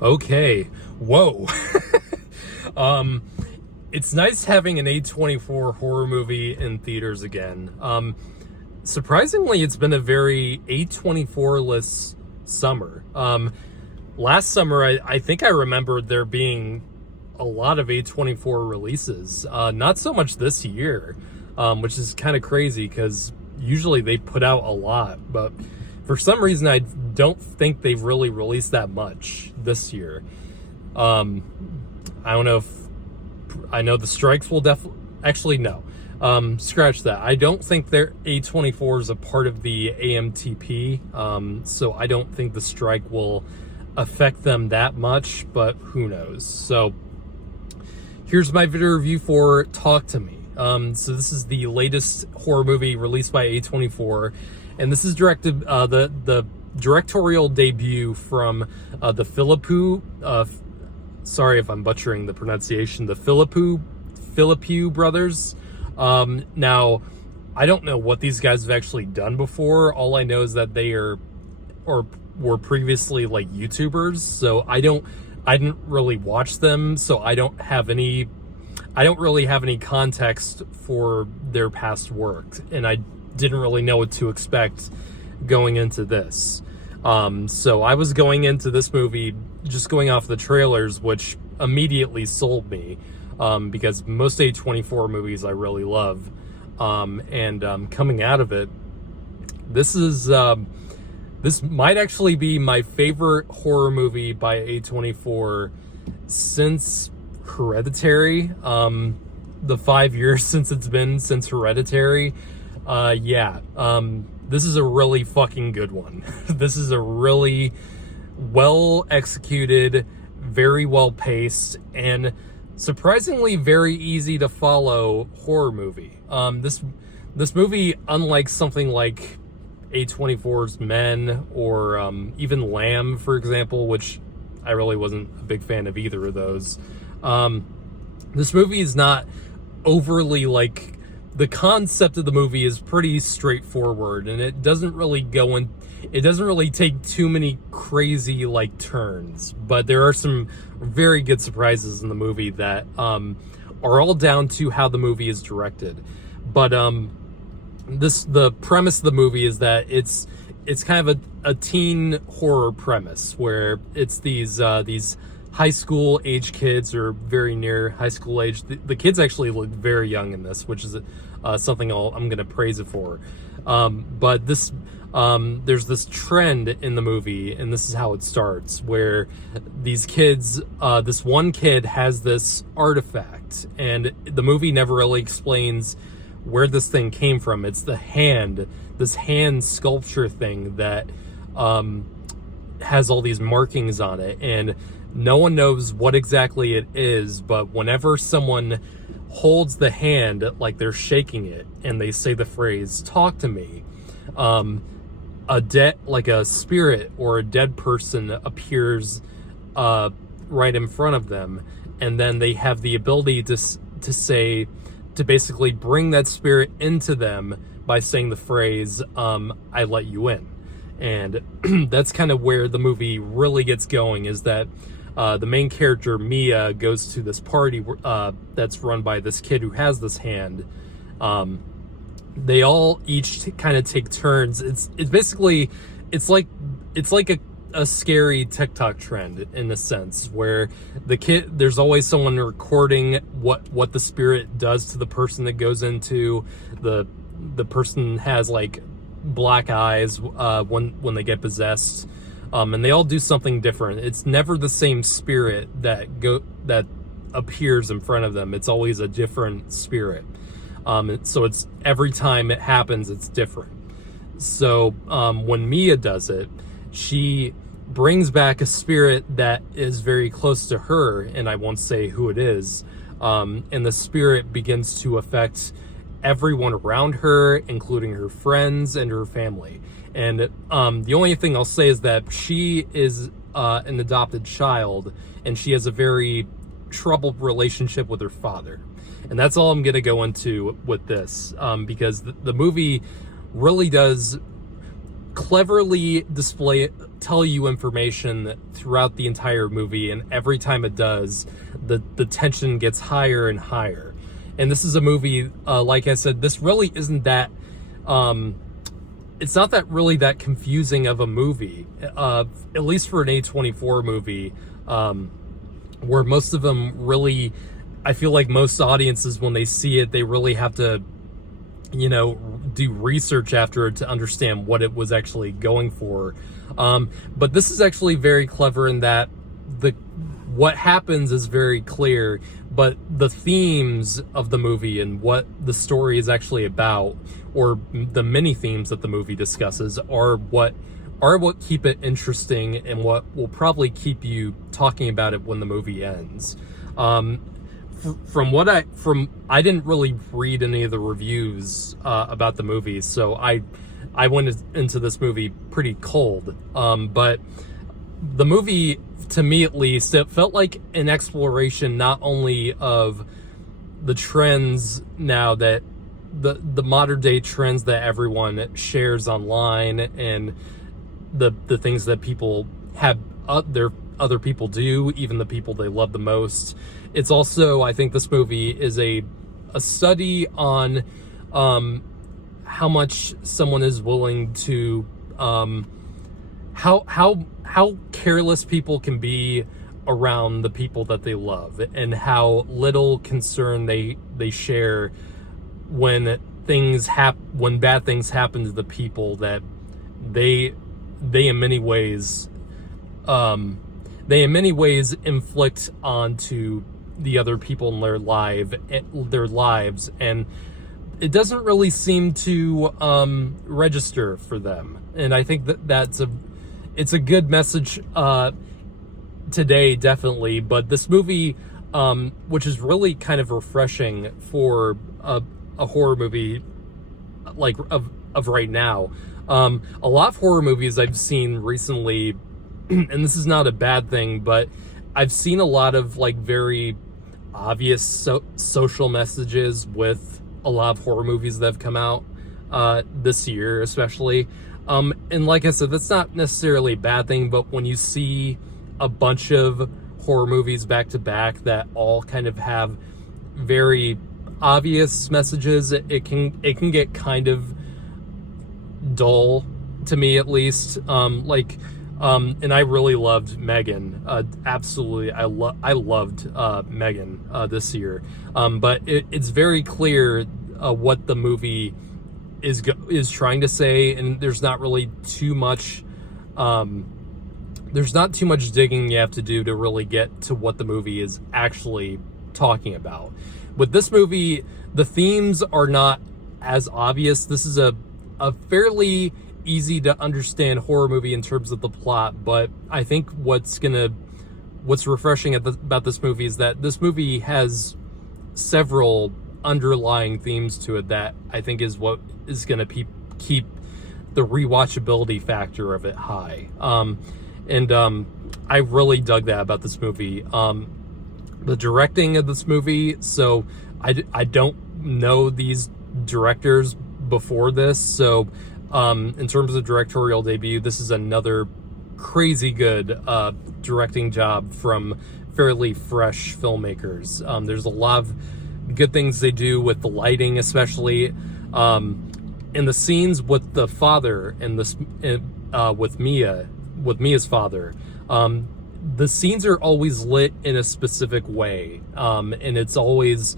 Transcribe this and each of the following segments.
Okay. Whoa. um, it's nice having an A24 horror movie in theaters again. Surprisingly, it's been a very A24-less summer. Last summer, I think I remembered there being a lot of A24 releases. Not so much this year, which is kind of crazy because usually they put out a lot, but for some reason I don't think they've really released that much this year. I don't know if I know the strikes will actually no. Scratch that. I don't think their A24 is a part of the AMTP, so I don't think the strike will affect them that much, but who knows. So here's my video review for Talk to Me. So this is the latest horror movie released by A24, and this is directed the directorial debut from the Philippou. Sorry if I'm butchering the pronunciation. The Philippou brothers. Now, I don't know what these guys have actually done before. All I know is that they are, or were previously like YouTubers. So I didn't really watch them. So I don't really have any context for their past work. And I didn't really know what to expect going into this. So I was going into this movie just going off the trailers, which immediately sold me. Because most A24 movies I really love. Coming out of it, this might actually be my favorite horror movie by A24 since Hereditary. The 5 years since it's been since Hereditary. This is a really fucking good one. This is a really well executed, very well paced, and surprisingly very easy to follow horror movie. This movie, unlike something like A24's Men or even Lamb, for example, which I really wasn't a big fan of either of those. This movie is not overly like, the concept of the movie is pretty straightforward, and it doesn't really take too many crazy like turns, but there are some very good surprises in the movie that are all down to how the movie is directed. But the premise of the movie is that it's kind of a teen horror premise where it's these high school age kids, or very near high school age. The kids actually look very young in this, which is something I'm going to praise it for. But there's this trend in the movie, and this is how it starts, where these kids, this one kid has this artifact, and the movie never really explains where this thing came from. It's this hand sculpture thing that has all these markings on it, and no one knows what exactly it is, but whenever someone holds the hand, like they're shaking it, and they say the phrase, "Talk to me," a spirit or a dead person appears right in front of them, and then they have the ability to basically bring that spirit into them by saying the phrase, "I let you in." And that's kind of where the movie really gets going, is that the main character, Mia, goes to this party that's run by this kid who has this hand. They all each kind of take turns. It's basically, it's like a scary TikTok trend in a sense, where there's always someone recording what the spirit does to the person that goes into. The person has like black eyes when they get possessed, and they all do something different. It's never the same spirit that appears in front of them. It's always a different spirit. So it's every time it happens, it's different. So when Mia does it, she brings back a spirit that is very close to her, and I won't say who it is. And the spirit begins to affect everyone around her, including her friends and her family. And the only thing I'll say is that she is an adopted child, and she has a very troubled relationship with her father. And that's all I'm going to go into with this, because the movie really does cleverly tell you information throughout the entire movie, and every time it does, the tension gets higher and higher. And this is a movie, like I said, this really isn't that it's not that really that confusing of a movie, at least for an A24 movie, where most of them really, I feel like most audiences, when they see it, they really have to, do research after it to understand what it was actually going for. But this is actually very clever in that what happens is very clear, but the themes of the movie and what the story is actually about, or the many themes that the movie discusses, are what keep it interesting and what will probably keep you talking about it when the movie ends. I didn't really read any of the reviews about the movie, so I went into this movie pretty cold. But the movie, to me at least, it felt like an exploration not only of the trends now that the modern day trends that everyone shares online, and the things that people have other people do, even the people they love the most. It's also, I think this movie is a study on how much someone is willing to how careless people can be around the people that they love, and how little concern they share when bad things happen to the people that they in many ways inflict onto the other people in their lives, and it doesn't really seem to register for them. And I think it's a good message today, definitely. But this movie, which is really kind of refreshing for a horror movie like of right now. A lot of horror movies I've seen recently, and this is not a bad thing, but I've seen a lot of like very obvious social messages with a lot of horror movies that have come out this year, especially. And like I said, that's not necessarily a bad thing, but when you see a bunch of horror movies back to back that all kind of have very obvious messages, it can get kind of dull, to me at least. And I really loved Megan. Absolutely, I loved Megan this year. But it's very clear what the movie is trying to say, and there's not really too much. There's not too much digging you have to do to really get to what the movie is actually talking about. With this movie, the themes are not as obvious. This is a fairly easy to understand horror movie in terms of the plot, but I think what's refreshing about this movie is that this movie has several underlying themes to it that I think is what is going to keep the rewatchability factor of it high. I really dug that about this movie. The directing of this movie, so I don't know these directors before this, so in terms of directorial debut, this is another crazy good directing job from fairly fresh filmmakers. There's a lot of good things they do with the lighting, especially in the scenes with the father and with Mia's father. The scenes are always lit in a specific way, and it's always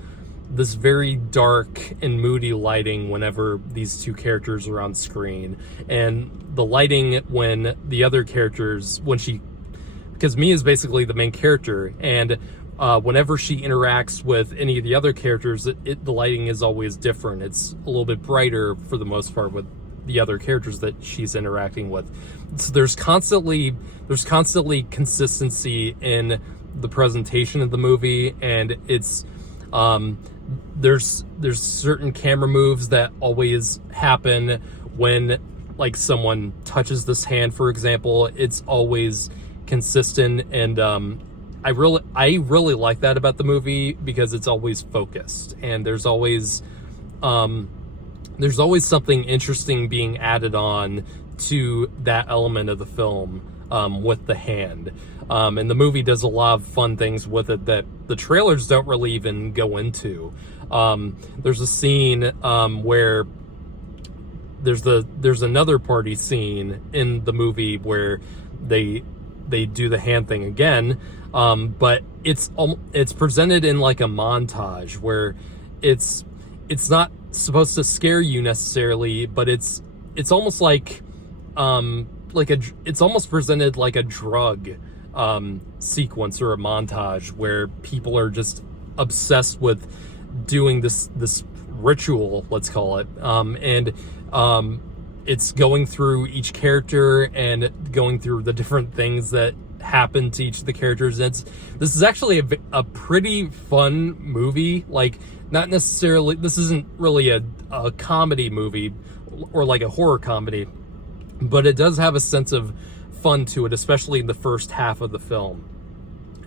this very dark and moody lighting whenever these two characters are on screen. And the lighting when the other characters, because Mia is basically the main character, and whenever she interacts with any of the other characters, the lighting is always different. It's a little bit brighter for the most part with the other characters that she's interacting with. So there's constantly consistency in the presentation of the movie, and it's there's certain camera moves that always happen when like someone touches this hand, for example. It's always consistent, and I really like that about the movie, because it's always focused, and there's always something interesting being added on to that element of the film with the hand. And the movie does a lot of fun things with it that the trailers don't really even go into. There's a scene where there's another party scene in the movie where they do the hand thing again, but it's presented in like a montage where it's not supposed to scare you necessarily, but it's almost like it's almost presented like a drug sequence or a montage where people are just obsessed with doing this ritual, let's call it, and it's going through each character and going through the different things that happen to each of the characters. This is actually a pretty fun movie. Like, not necessarily, this isn't really a comedy movie or like a horror comedy, but it does have a sense of fun to it, especially in the first half of the film.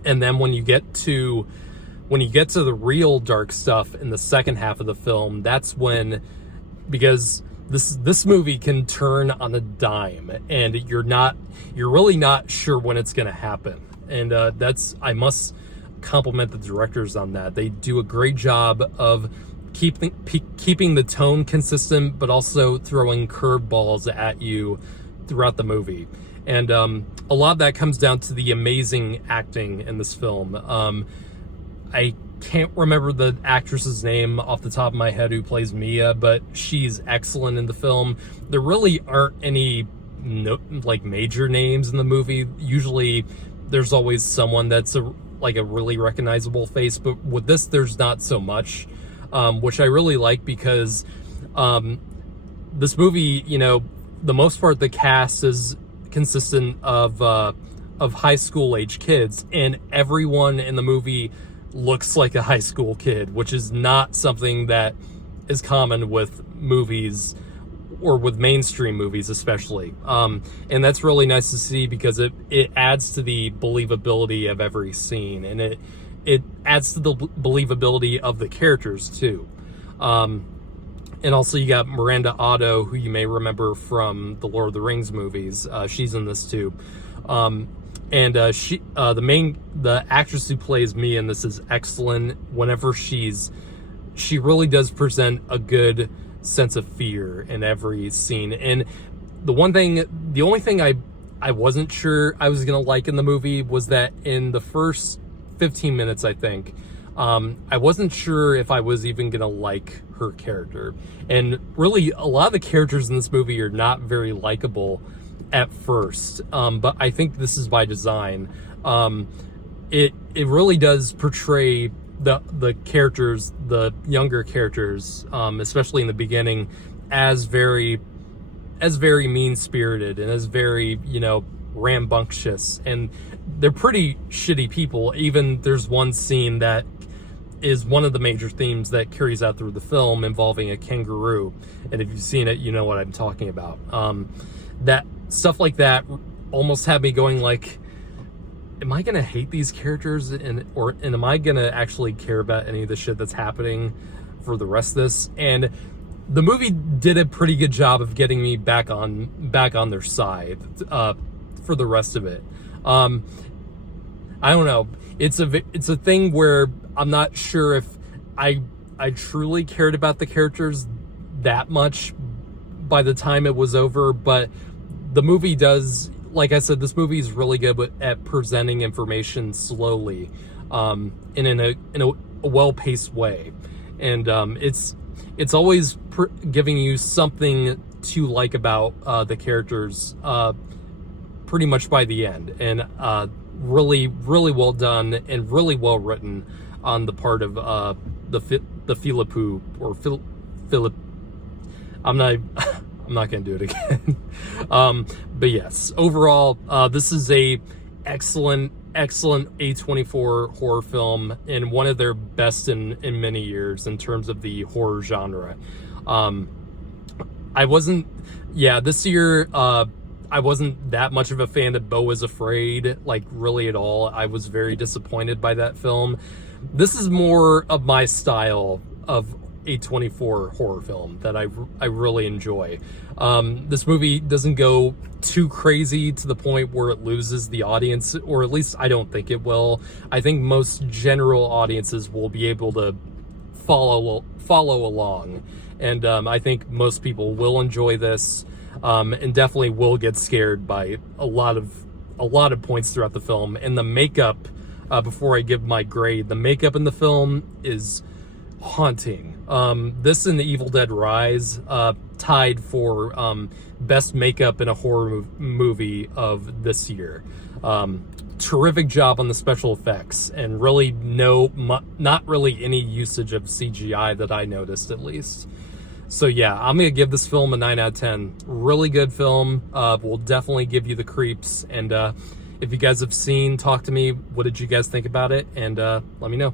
And then when you get to the real dark stuff in the second half of the film, that's when, because this movie can turn on a dime, and you're really not sure when it's going to happen. And I must compliment the directors on that. They do a great job of keeping the tone consistent, but also throwing curveballs at you throughout the movie. And a lot of that comes down to the amazing acting in this film. I can't remember the actress's name off the top of my head who plays Mia, but she's excellent in the film. There really aren't any major names in the movie. Usually there's always someone that's a really recognizable face, but with this there's not so much, which I really like, because this movie, the most part the cast is consistent of high school age kids, and everyone in the movie looks like a high school kid, which is not something that is common with movies, or with mainstream movies especially. And that's really nice to see, because it adds to the believability of every scene, and it adds to the believability of the characters too. And also you got Miranda Otto, who you may remember from the Lord of the Rings movies. She's in this too. And the actress who plays Mia in this is excellent. Whenever she really does present a good sense of fear in every scene. And the only thing I wasn't sure I was gonna like in the movie was that in the first 15 minutes, I think, I wasn't sure if I was even gonna like her character. And really, a lot of the characters in this movie are not very likable at first, but I think this is by design. It really does portray the characters, the younger characters, especially in the beginning, as very mean-spirited and as very, rambunctious, and they're pretty shitty people. Even there's one scene that is one of the major themes that carries out through the film, involving a kangaroo, and if you've seen it, you know what I'm talking about. That stuff like that almost had me going like, am I gonna hate these characters, and am I gonna actually care about any of the shit that's happening for the rest of this? And the movie did a pretty good job of getting me back on their side for the rest of it. I don't know. It's a thing where I'm not sure if I truly cared about the characters that much by the time it was over, but the movie does, like I said, this movie is really good at presenting information slowly, and in a well-paced way, and it's always giving you something to like about the characters pretty much by the end, and really well done and really well written on the part of the Philippou, or Philip. I'm not gonna do it again. But yes, overall, this is a excellent A24 horror film, and one of their best in many years in terms of the horror genre. This year, I wasn't that much of a fan of Beau is Afraid, like really at all. I was very disappointed by that film. This is more of my style of A24 horror film that I really enjoy. This movie doesn't go too crazy to the point where it loses the audience, or at least I don't think it will. I think most general audiences will be able to follow along, and I think most people will enjoy this, and definitely will get scared by a lot of points throughout the film. And the makeup, before I give my grade, the makeup in the film is haunting. This and The Evil Dead Rise tied for best makeup in a horror movie of this year. Terrific job on the special effects, and really not really any usage of CGI that I noticed, at least. So yeah, I'm gonna give this film a 9 out of 10. Really good film. Will definitely give you the creeps. And if you guys have seen, talk to me. What did you guys think about it? And let me know.